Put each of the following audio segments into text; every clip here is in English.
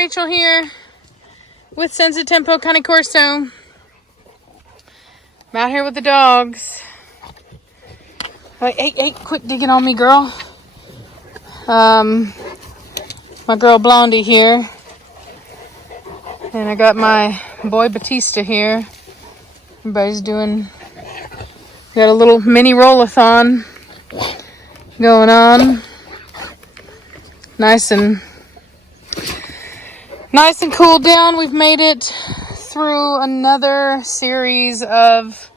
Rachel here with Senza Tempo Cane Corso. I'm out here with the dogs. Hey, quit digging on me, girl. My girl Blondie here. And I got my boy Batista here. Everybody's got a little mini roll-a-thon going on. Nice and cooled down. We've made it through another series of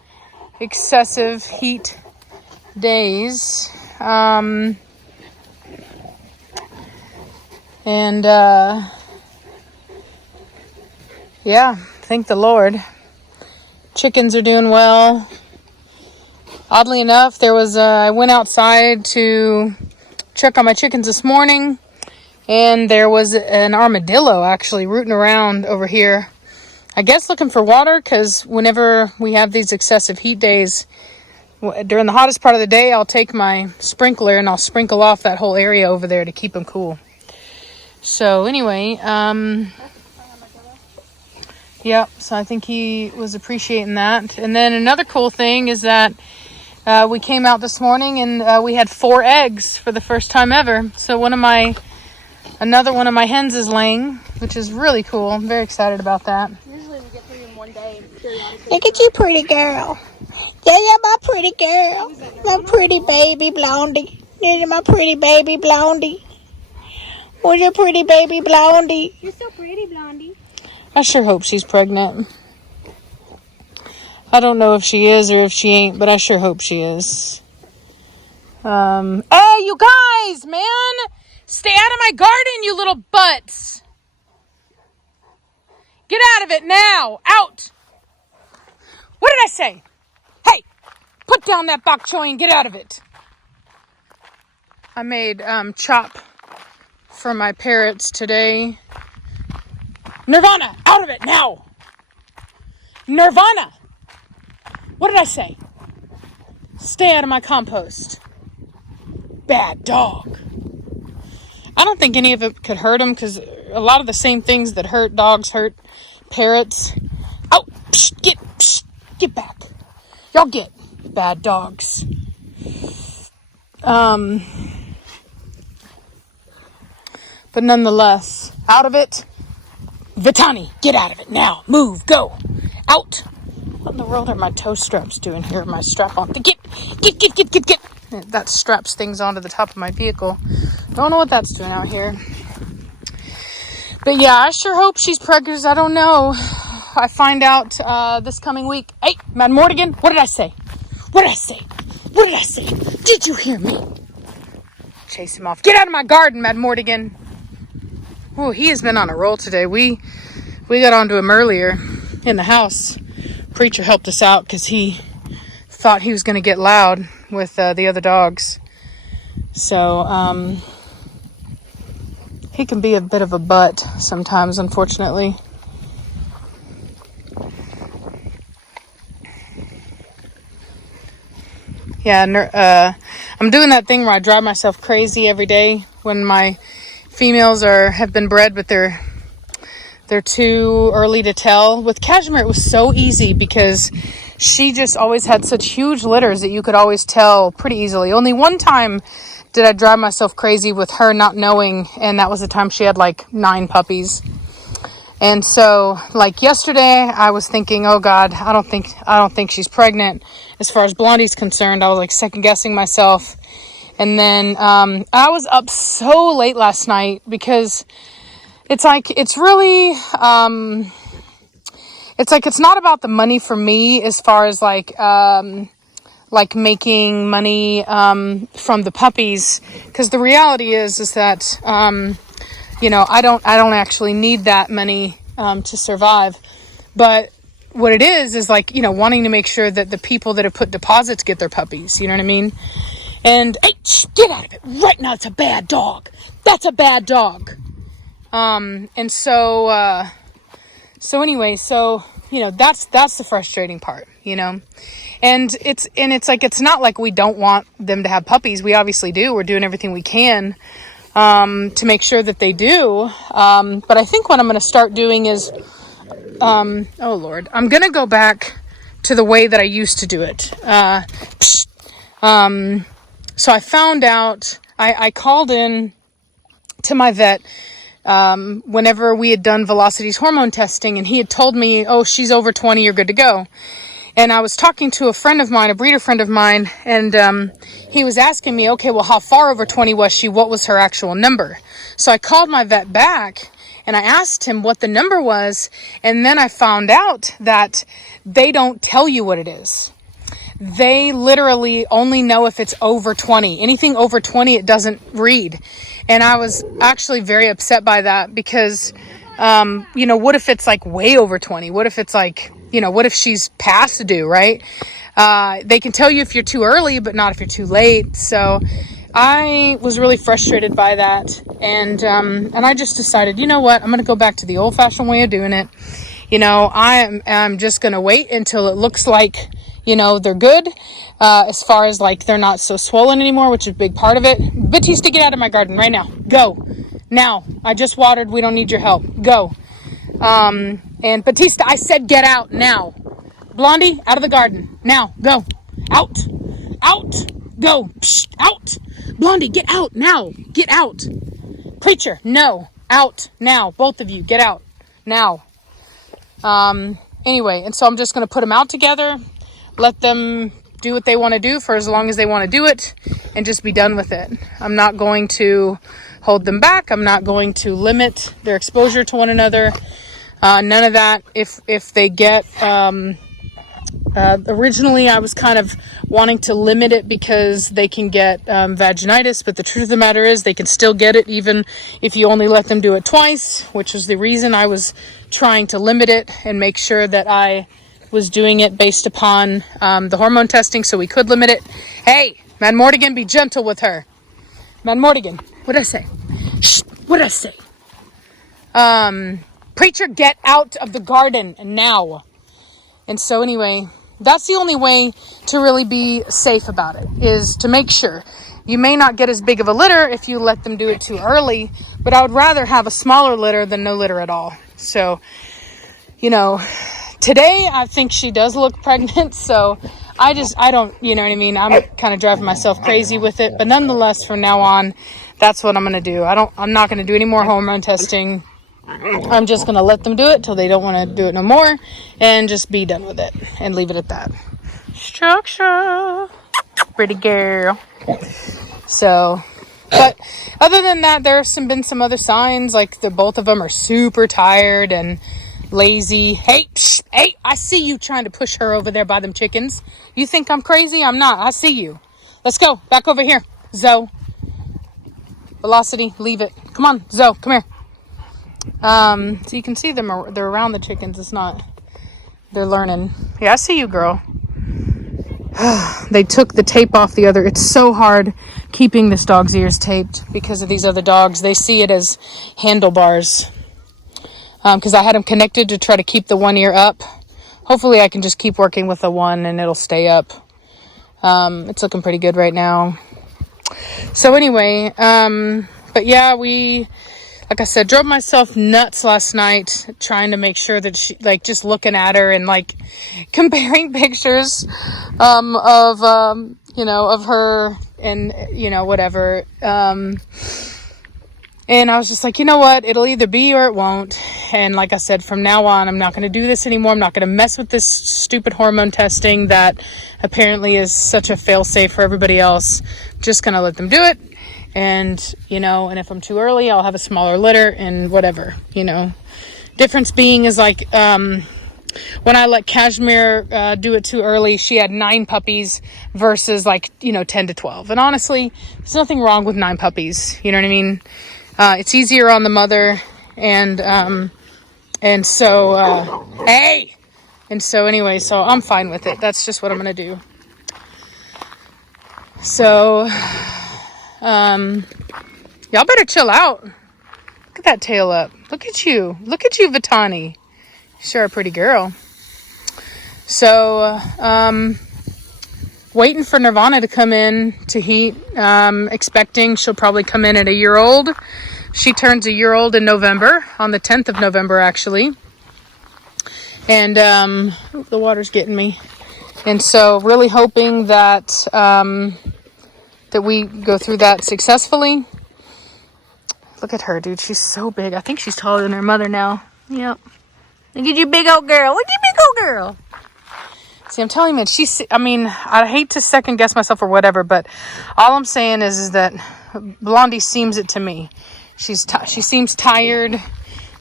excessive heat days. Yeah, thank the Lord. Chickens are doing well. Oddly enough, I went outside to check on my chickens this morning, and there was an armadillo actually rooting around over here. I guess looking for water, because whenever we have these excessive heat days, during the hottest part of the day, I'll take my sprinkler and I'll sprinkle off that whole area over there to keep them cool. So anyway, yeah, so I think he was appreciating that. And then another cool thing is that we came out this morning and we had 4 eggs for the first time ever. So another one of my hens is laying, which is really cool. I'm very excited about that. Usually we get 3 in one day. Look at you, pretty girl. Yeah, my pretty girl. My pretty baby Blondie. Yeah, my pretty baby Blondie. Where's your pretty baby Blondie? You're so pretty, Blondie. I sure hope she's pregnant. I don't know if she is or if she ain't, but I sure hope she is. Hey, you guys, man! Stay out of my garden, you little butts! Get out of it now! Out! What did I say? Hey! Put down that bok choy and get out of it! I made chop for my parrots today. Nirvana! Out of it now! Nirvana! What did I say? Stay out of my compost. Bad dog. I don't think any of it could hurt him, because a lot of the same things that hurt dogs hurt parrots. Oh, get back. Y'all get bad dogs. But nonetheless, out of it. Vitani, get out of it now. Move, go. Out. What in the world are my toe straps doing here? My strap on. Get. That straps things onto the top of my vehicle. Don't know what that's doing out here. But yeah, I sure hope she's pregnant. I don't know. I find out this coming week. Hey, Mad Mortigan, what did I say? What did I say? Did you hear me? Chase him off. Get out of my garden, Mad Mortigan. Oh, he has been on a roll today. We got onto him earlier in the house. Preacher helped us out because he thought he was going to get loud with the other dogs. So he can be a bit of a butt sometimes, unfortunately. Yeah, I'm doing that thing where I drive myself crazy every day when my females have been bred, but they're too early to tell. With Cashmere, it was so easy because she just always had such huge litters that you could always tell pretty easily. Only one time did I drive myself crazy with her not knowing, and that was the time she had like 9 puppies. And so, like yesterday, I was thinking, oh God, I don't think she's pregnant. As far as Blondie's concerned, I was like second guessing myself. And then I was up so late last night because it's really, it's not about the money for me as far as like making money from the puppies. Because the reality is that, I don't actually need that money to survive. But what it is like, wanting to make sure that the people that have put deposits get their puppies. You know what I mean? And, hey, get out of it right now. It's a bad dog. That's a bad dog. And so anyway, that's the frustrating part, and it's like, it's not like we don't want them to have puppies. We obviously do. We're doing everything we can. to make sure that they do. But I think what I'm going to start doing is, oh Lord, I'm going to go back to the way that I used to do it. So I found out, I called in to my vet whenever we had done Velocity's hormone testing, and he had told me, oh, she's over 20, you're good to go. And I was talking to a friend of mine, a breeder friend of mine, and he was asking me, okay, well, how far over 20 was she? What was her actual number? So I called my vet back, and I asked him what the number was, and then I found out that they don't tell you what it is. They literally only know if it's over 20. Anything over 20, it doesn't read. And I was actually very upset by that because, what if it's like way over 20? What if it's like, what if she's past due, right? They can tell you if you're too early, but not if you're too late. So I was really frustrated by that. And I just decided, you know what? I'm going to go back to the old fashioned way of doing it. I'm just going to wait until it looks like, they're good, as far as like they're not so swollen anymore, which is a big part of it. Batista, get out of my garden right now. Go. Now. I just watered. We don't need your help. Go. And Batista, I said get out now. Blondie, out of the garden. Now. Go. Out. Out. Go. Psh, out. Blondie, get out now. Get out. Preacher, no. Out now. Both of you, get out now. Anyway, and so I'm just going to put them out together. Let them do what they want to do for as long as they want to do it and just be done with it. I'm not going to hold them back. I'm not going to limit their exposure to one another. None of that. If they get, originally I was kind of wanting to limit it because they can get vaginitis, but the truth of the matter is they can still get it even if you only let them do it twice, which was the reason I was trying to limit it and make sure that I was doing it based upon the hormone testing so we could limit it. Hey, Mad Mortigan, be gentle with her. Mad Mortigan, what'd I say? Shh, what'd I say? Preacher, get out of the garden now. And so anyway, that's the only way to really be safe about it, is to make sure. You may not get as big of a litter if you let them do it too early, but I would rather have a smaller litter than no litter at all. So, today, I think she does look pregnant, so I don't, you know what I mean? I'm kind of driving myself crazy with it, but nonetheless, from now on, that's what I'm going to do. I'm not going to do any more hormone testing. I'm just going to let them do it till they don't want to do it no more and just be done with it and leave it at that. Structure. Pretty girl. So, but other than that, there's been some other signs, like both of them are super tired and lazy. Hey, hey, I see you trying to push her over there by them chickens. You think I'm crazy? I'm not. I see you. Let's go back over here. Zoe. Velocity, leave it. Come on, Zoe, come here. So you can see them, they're around the chickens. It's not, they're learning. Yeah, I see you, girl. They took the tape off the other. It's so hard keeping this dog's ears taped because of these other dogs. They see it as handlebars. Because I had them connected to try to keep the one ear up. Hopefully I can just keep working with the one and it'll stay up. It's looking pretty good right now. So anyway, but yeah, like I said, drove myself nuts last night trying to make sure that she, like, just looking at her and like comparing pictures, of her and, whatever. And I was just like, you know what? It'll either be or it won't. And like I said, from now on, I'm not going to do this anymore. I'm not going to mess with this stupid hormone testing that apparently is such a fail-safe for everybody else. Just going to let them do it. And, and if I'm too early, I'll have a smaller litter and whatever, Difference being is like, when I let Cashmere do it too early, she had 9 puppies versus 10 to 12. And honestly, there's nothing wrong with 9 puppies. You know what I mean? It's easier on the mother, and so anyway, so I'm fine with it. That's just what I'm going to do. So, y'all better chill out. Look at that tail up. Look at you, Vitani. Sure a pretty girl. So, waiting for Nirvana to come in to heat. Expecting she'll probably come in at a year old. She turns a year old in November, on the 10th of November, actually. And the water's getting me. And so really hoping that that we go through that successfully. Look at her, dude. She's so big. I think she's taller than her mother now. Yep. Look at you, big old girl. Look at you, big old girl. See, I'm telling you, man, I hate to second guess myself or whatever, but all I'm saying is that Blondie seems it to me. She seems tired.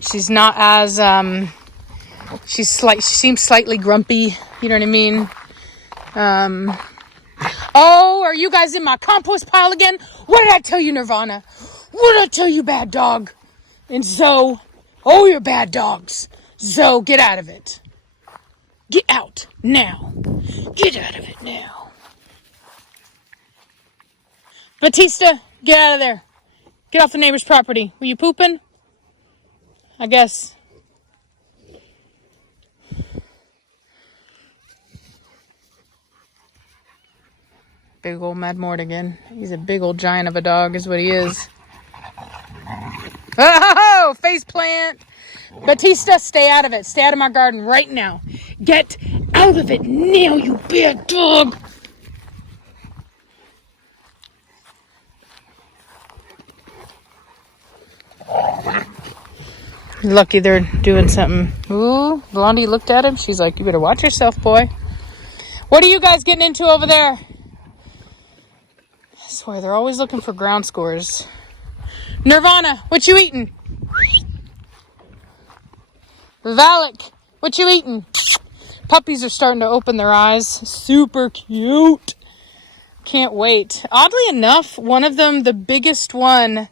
She's not as, she seems slightly grumpy. You know what I mean? Oh, are you guys in my compost pile again? What did I tell you, Nirvana? What did I tell you, bad dog? And Zoe, oh, you're bad dogs. Zoe, get out of it. Get out now. Get out of it now. Batista, get out of there. Get off the neighbor's property. Were you pooping? I guess. Big old Mad Mortigan. He's a big old giant of a dog is what he is. Oh, face plant. Batista, stay out of it. Stay out of my garden right now. Get out of it now, you bad dog. Lucky they're doing something. Ooh, Blondie looked at him. She's like, you better watch yourself, boy. What are you guys getting into over there? I swear, they're always looking for ground scores. Nirvana, what you eating? Valak, what you eating? Puppies are starting to open their eyes. Super cute. Can't wait. Oddly enough, one of them, the biggest one,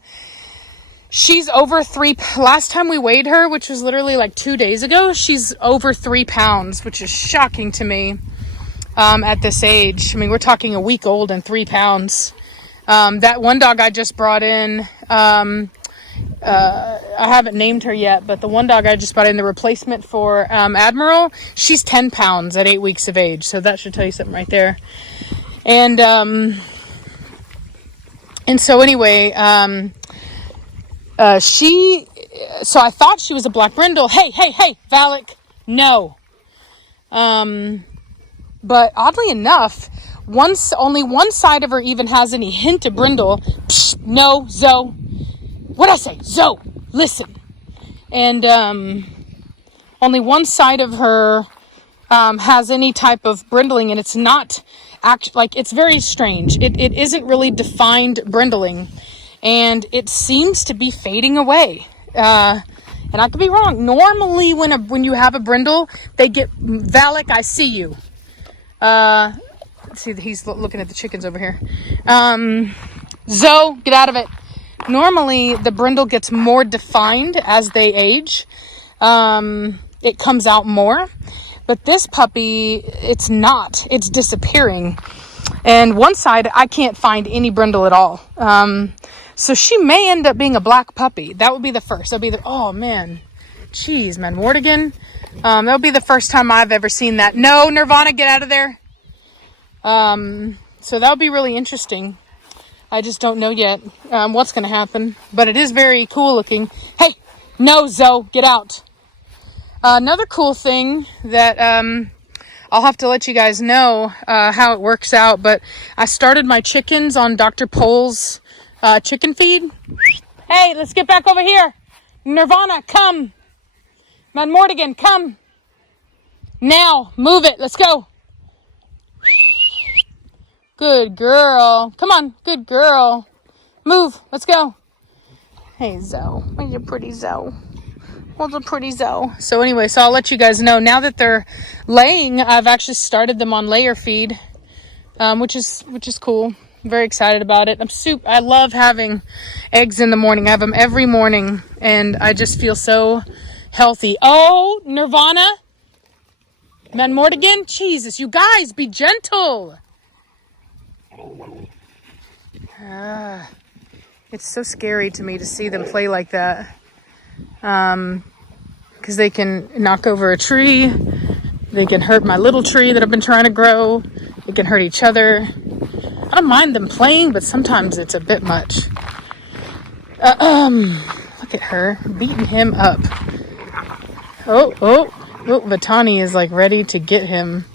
she's over 3. Last time we weighed her, which was literally like 2 days ago, she's over 3 pounds, which is shocking to me at this age. I mean, we're talking a week old and 3 pounds. That one dog I just brought in, I haven't named her yet, but the one dog I just brought in, the replacement for Admiral, she's 10 pounds at 8 weeks of age. So that should tell you something right there. And so anyway, so I thought she was a black brindle. Hey, Valak, no. But oddly enough, only one side of her even has any hint of brindle. Psh, no, Zoe. What'd I say? Zoe, listen. And only one side of her has any type of brindling, and it's not it's very strange. It isn't really defined brindling, and it seems to be fading away. And I could be wrong. Normally, when you have a brindle, they get Valak. I see you. See, he's looking at the chickens over here. Zoe, get out of it. Normally, the brindle gets more defined as they age. It comes out more. But this puppy, it's not. It's disappearing. And one side, I can't find any brindle at all. So she may end up being a black puppy. That would be the first. Oh, man. Jeez, man. Mortigan. That would be the first time I've ever seen that. No, Nirvana, get out of there. So that would be really interesting. I just don't know yet what's going to happen. But it is very cool looking. Hey, no, Zoe, get out. Another cool thing that I'll have to let you guys know how it works out. But I started my chickens on Dr. Pole's chicken feed. Hey, let's get back over here. Nirvana, come. Man Mortigan, come. Now, move it. Let's go. Good girl. Come on. Good girl. Move. Let's go. Hey, Zoe. Where's your pretty Zoe? Where's your pretty Zoe? So anyway, so I'll let you guys know. Now that they're laying, I've actually started them on layer feed, which is cool. I'm very excited about it. I love having eggs in the morning. I have them every morning, and I just feel so healthy. Oh, Nirvana. Man Mortigan. Jesus, you guys, be gentle. It's so scary to me to see them play like that. Because they can knock over a tree. They can hurt my little tree that I've been trying to grow. They can hurt each other. I don't mind them playing, but sometimes it's a bit much. Look at her beating him up. Oh, Vitani is like ready to get him.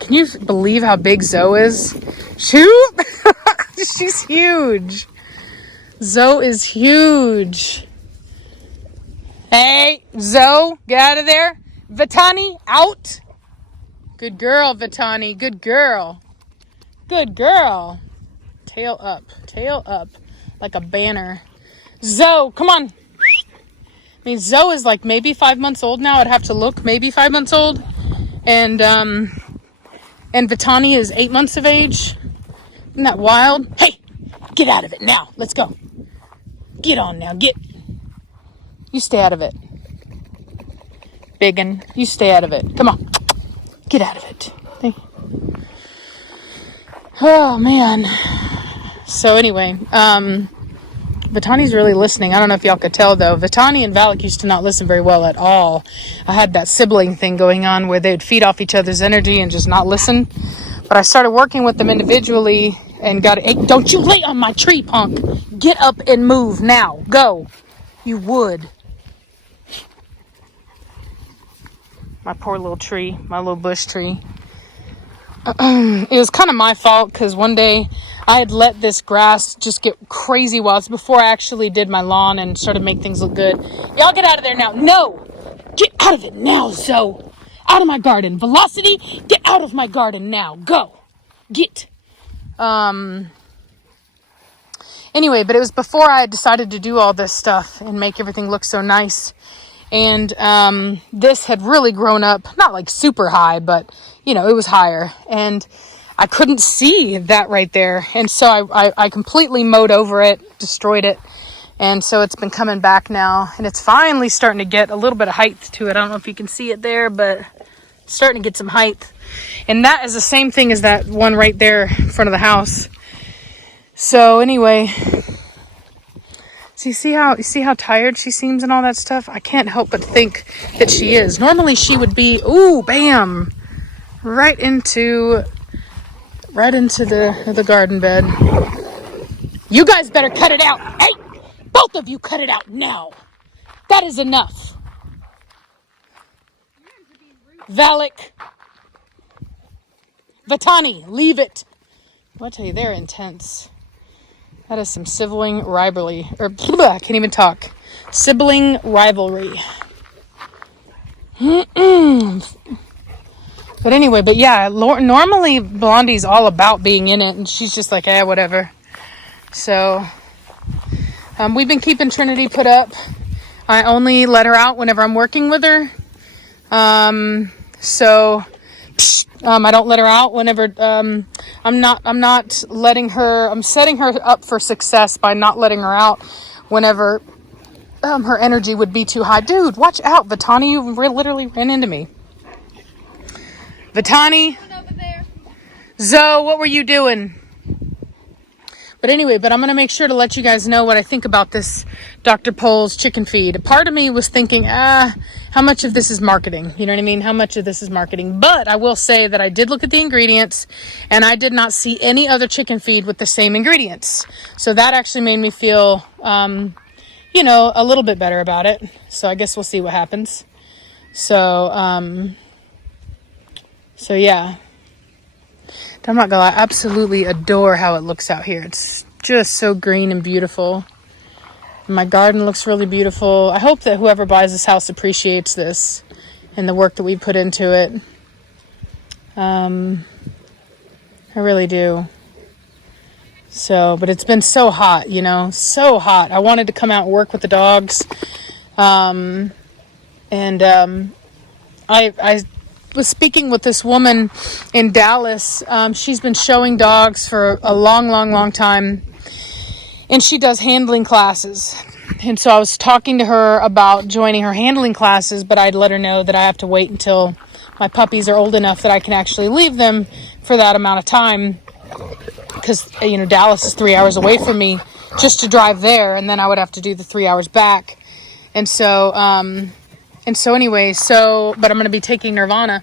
Can you believe how big Zoe is? Shoot! She's huge. Zoe is huge. Hey, Zoe, get out of there. Vitani, out. Good girl, Vitani. Good girl. Good girl. Tail up like a banner. Zoe, come on. I mean, Zoe is like maybe 5 months old now. I'd have to look. Maybe 5 months old. And Vitani is 8 months of age. Isn't that wild? Hey, get out of it now. Let's go. Get on now. Get. You stay out of it. Biggin, you stay out of it. Come on. Get out of it. Oh, man. So anyway, Vitani's really listening. I don't know if y'all could tell, though. Vitani and Valak used to not listen very well at all. I had that sibling thing going on where they'd feed off each other's energy and just not listen. But I started working with them individually and got, hey, don't you lay on my tree, punk. Get up and move now. Go. You would. My poor little tree, my little bush tree. It was kind of my fault because one day I had let this grass just get crazy wild. It's before I actually did my lawn and started to make things look good. Y'all get out of there now. No! Get out of it now, Zoe. Out of my garden. Velocity, get out of my garden now. Go. Get. Anyway, but it was before I had decided to do all this stuff and make everything look so nice. And this had really grown up, not like super high, but, you know, it was higher. And I couldn't see that right there. And so I completely mowed over it, destroyed it. And so it's been coming back now. And it's finally starting to get a little bit of height to it. I don't know if you can see it there, but it's starting to get some height. And that is the same thing as that one right there in front of the house. So anyway... So you see how tired she seems and all that stuff? I can't help but think that she is. Normally she would be, ooh, bam, right into the garden bed. You guys better cut it out. Hey, both of you cut it out now. That is enough. Valak. Vitani, leave it. I'll tell you, they're intense. That is some sibling rivalry. I can't even talk. Sibling rivalry. But anyway, but yeah, normally Blondie's all about being in it, and she's just like, whatever. So, we've been keeping Trinity put up. I only let her out whenever I'm working with her. I don't let her out whenever, I'm not letting her, I'm setting her up for success by not letting her out whenever, her energy would be too high. Dude, watch out, Vitani, you literally ran into me. Vitani, Zoe, what were you doing? But anyway, I'm going to make sure to let you guys know what I think about this Dr. Pole's chicken feed. Part of me was thinking, how much of this is marketing? You know what I mean? How much of this is marketing? But I will say that I did look at the ingredients, and I did not see any other chicken feed with the same ingredients. So that actually made me feel, a little bit better about it. So I guess we'll see what happens. So yeah. I'm not gonna lie, I absolutely adore how it looks out here. It's just so green and beautiful. My garden looks really beautiful. I hope that whoever buys this house appreciates this and the work that we put into it. I really do. So, but it's been so hot, so hot. I wanted to come out and work with the dogs. I was speaking with this woman in Dallas. She's been showing dogs for a long time, and she does handling classes. And so I was talking to her about joining her handling classes, but I'd let her know that I have to wait until my puppies are old enough that I can actually leave them for that amount of time, because Dallas is 3 hours away from me just to drive there, and then I would have to do the 3 hours back. And so so anyway, but I'm going to be taking Nirvana.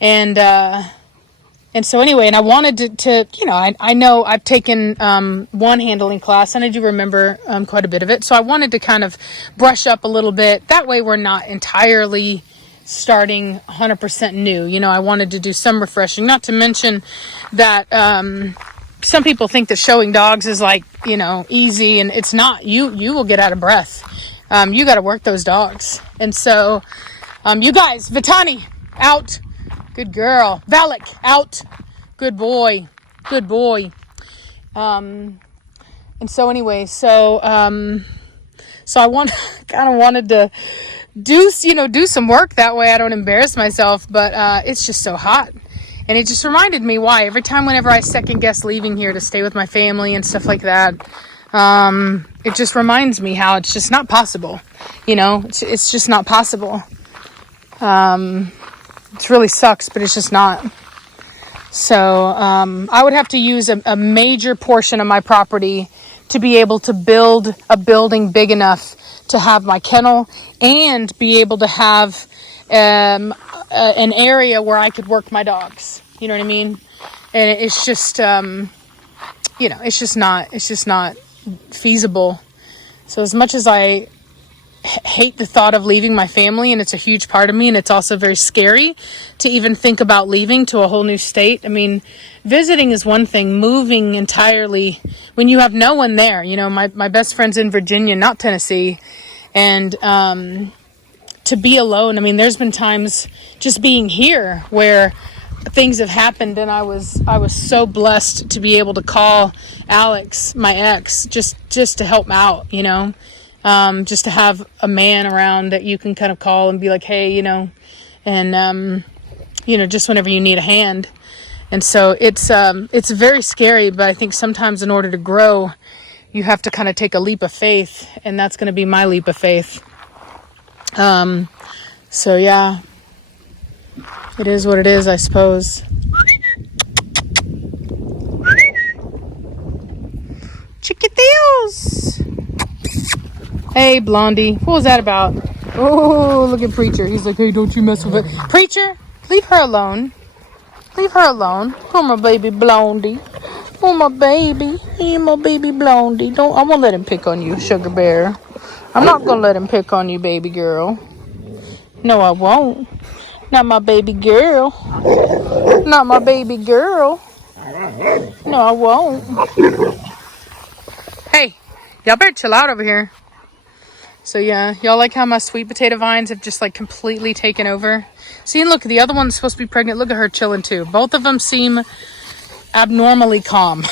And so anyway, and I wanted to I know I've taken one handling class, and I do remember quite a bit of it. So I wanted to kind of brush up a little bit. That way we're not entirely starting 100% new. I wanted to do some refreshing, not to mention that some people think that showing dogs is like, easy, and it's not. You will get out of breath. You got to work those dogs. And so, you guys, Vitani, out. Good girl. Valak, out. Good boy. Good boy. And so anyway, so I kind of wanted to do some work. That way I don't embarrass myself, but it's just so hot. And it just reminded me why every time whenever I second guess leaving here to stay with my family and stuff like that, it just reminds me how it's just not possible. It's just not possible. It really sucks, but it's just not. So I would have to use a major portion of my property to be able to build a building big enough to have my kennel and be able to have an area where I could work my dogs. You know what I mean? And it's just, it's just not feasible. So as much as I hate the thought of leaving my family, and it's a huge part of me, and it's also very scary to even think about leaving to a whole new state. I mean, visiting is one thing, moving entirely when you have no one there. My best friend's in Virginia, not Tennessee, and to be alone. I mean, there's been times just being here where things have happened, and I was so blessed to be able to call Alex, my ex, just to help out, just to have a man around that you can kind of call and be like, hey, and just whenever you need a hand. And so it's very scary, but I think sometimes in order to grow, you have to kind of take a leap of faith, and that's going to be my leap of faith. So yeah, it is what it is, I suppose. Chickadills. Hey, Blondie. What was that about? Oh, look at Preacher. He's like, hey, don't you mess with it. Preacher, leave her alone. Leave her alone. Oh, my baby Blondie. Oh, my baby. Hey, my baby Blondie. I won't let him pick on you, Sugar Bear. I'm not going to let him pick on you, baby girl. No, I won't. Not my baby girl. Not my baby girl. No, I won't. Hey, y'all better chill out over here. So yeah, y'all like how my sweet potato vines have just like completely taken over? See, look, the other one's supposed to be pregnant. Look at her chilling too. Both of them seem abnormally calm.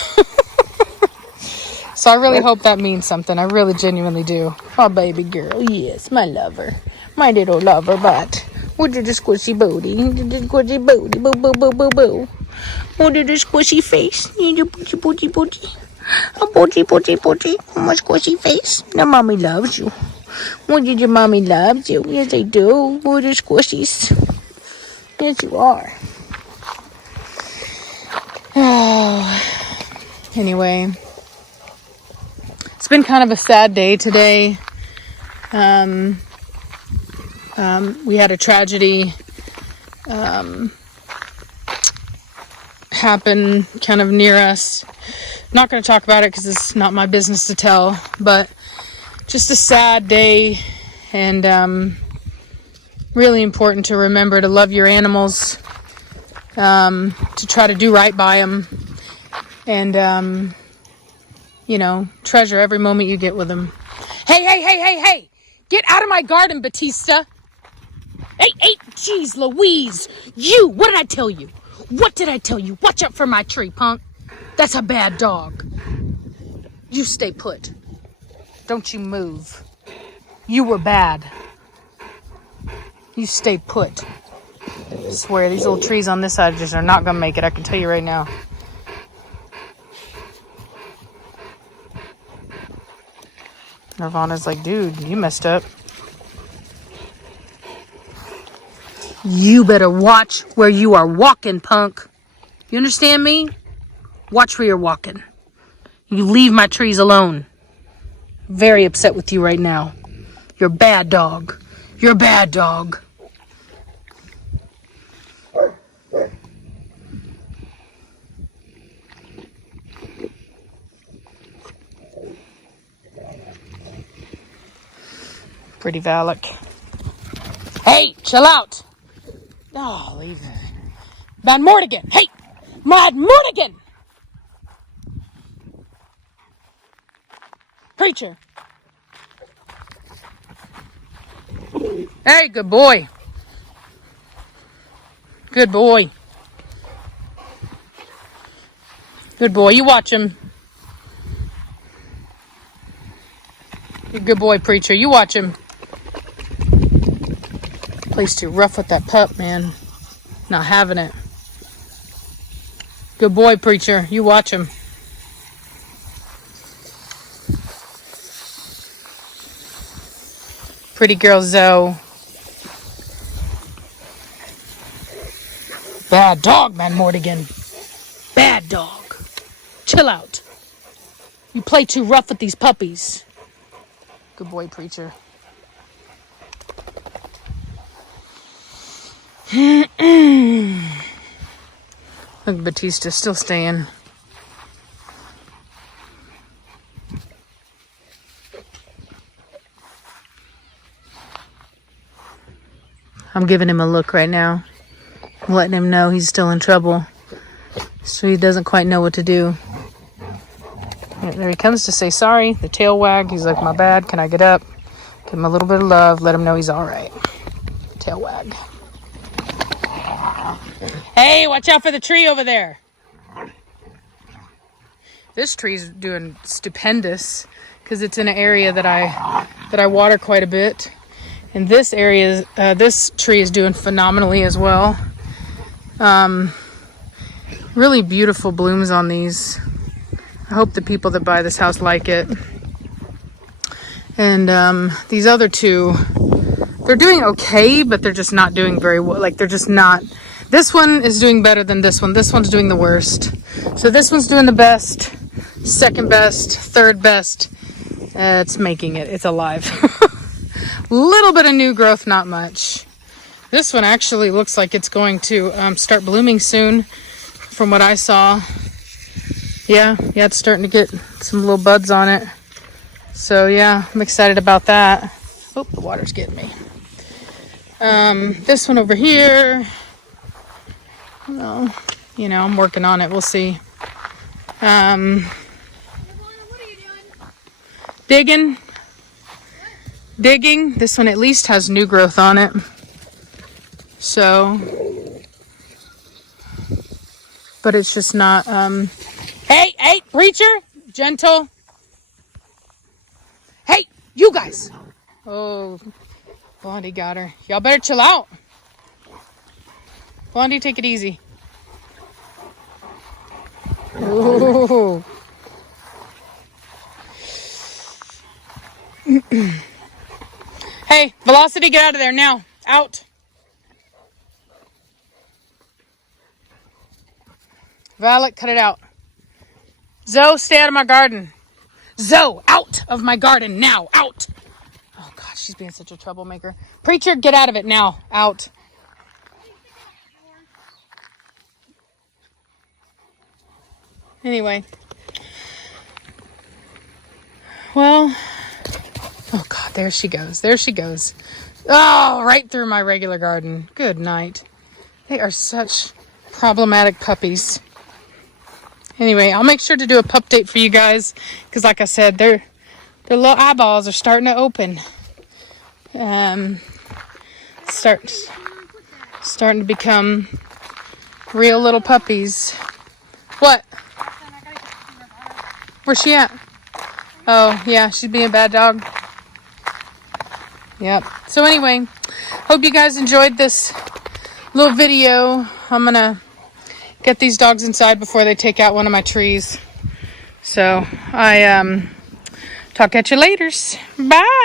So I really hope that means something. I really genuinely do. Oh, baby girl. Yes, my lover. My little lover, but. What did the squishy booty? The squishy booty. Boo, boo, boo, boo, boo. What did the squishy face? The booty, booty, booty. A booty, booty, booty. My squishy face. Now mommy loves you. What did your mommy loves you? Yes, they do. What the squishies? Yes, you are. Oh. Anyway. It's been kind of a sad day today. We had a tragedy happen kind of near us. Not going to talk about it because it's not my business to tell, but just a sad day, and really important to remember to love your animals, to try to do right by them, and treasure every moment you get with them. Hey! Get out of my garden, Batista! Hey, jeez Louise! You! What did I tell you? What did I tell you? Watch out for my tree, punk. That's a bad dog. You stay put. Don't you move. You were bad. You stay put. I swear, these little trees on this side just are not going to make it. I can tell you right now. Nirvana's like, dude, you messed up. You better watch where you are walking, punk. You understand me? Watch where you're walking. You leave my trees alone. Very upset with you right now. You're a bad dog. You're a bad dog. Pretty Valak. Hey, chill out. Oh, leave it. Mad Mortigan. Hey, Mad Mortigan. Preacher. Hey, good boy. Good boy. Good boy. You watch him. You're a good boy, Preacher. You watch him. Plays too rough with that pup, man. Not having it. Good boy, Preacher. You watch him. Pretty girl Zoe. Bad dog, man, Mortigan. Bad dog. Chill out. You play too rough with these puppies. Good boy, Preacher. Look, Batista's still staying. I'm giving him a look right now. I'm letting him know he's still in trouble. So he doesn't quite know what to do. There he comes to say sorry. The tail wag. He's like, my bad. Can I get up? Give him a little bit of love. Let him know he's all right. Tail wag. Hey, watch out for the tree over there. This tree's doing stupendous because it's in an area that I water quite a bit. And this area, this tree is doing phenomenally as well. Really beautiful blooms on these. I hope the people that buy this house like it. And these other two, they're doing okay, but they're just not doing very well. Like, they're just not. This one is doing better than this one. This one's doing the worst. So this one's doing the best, second best, third best. It's making it. It's alive. Little bit of new growth, not much. This one actually looks like it's going to start blooming soon, from what I saw. Yeah, it's starting to get some little buds on it. So yeah, I'm excited about that. Oh, the water's getting me. This one over here. Well, I'm working on it. We'll see. What are you doing? Digging. This one at least has new growth on it. So, but it's just not, Hey, Preacher, gentle. Hey, you guys. Oh, Blondie got her. Y'all better chill out. Blondie, take it easy. Ooh. Hey, Velocity, get out of there now. Out. Violet, cut it out. Zoe, stay out of my garden. Zoe, out of my garden now. Out. Oh, God, she's being such a troublemaker. Preacher, get out of it now. Out. Anyway. Well. Oh, God, there she goes. There she goes. Oh, right through my regular garden. Good night. They are such problematic puppies. Anyway, I'll make sure to do a pup date for you guys, because like I said, their little eyeballs are starting to open. Starting to become real little puppies. What? Where's she at? Oh, yeah, she's being a bad dog. Yep. So anyway, hope you guys enjoyed this little video. I'm gonna get these dogs inside before they take out one of my trees. So I talk at you later. Bye.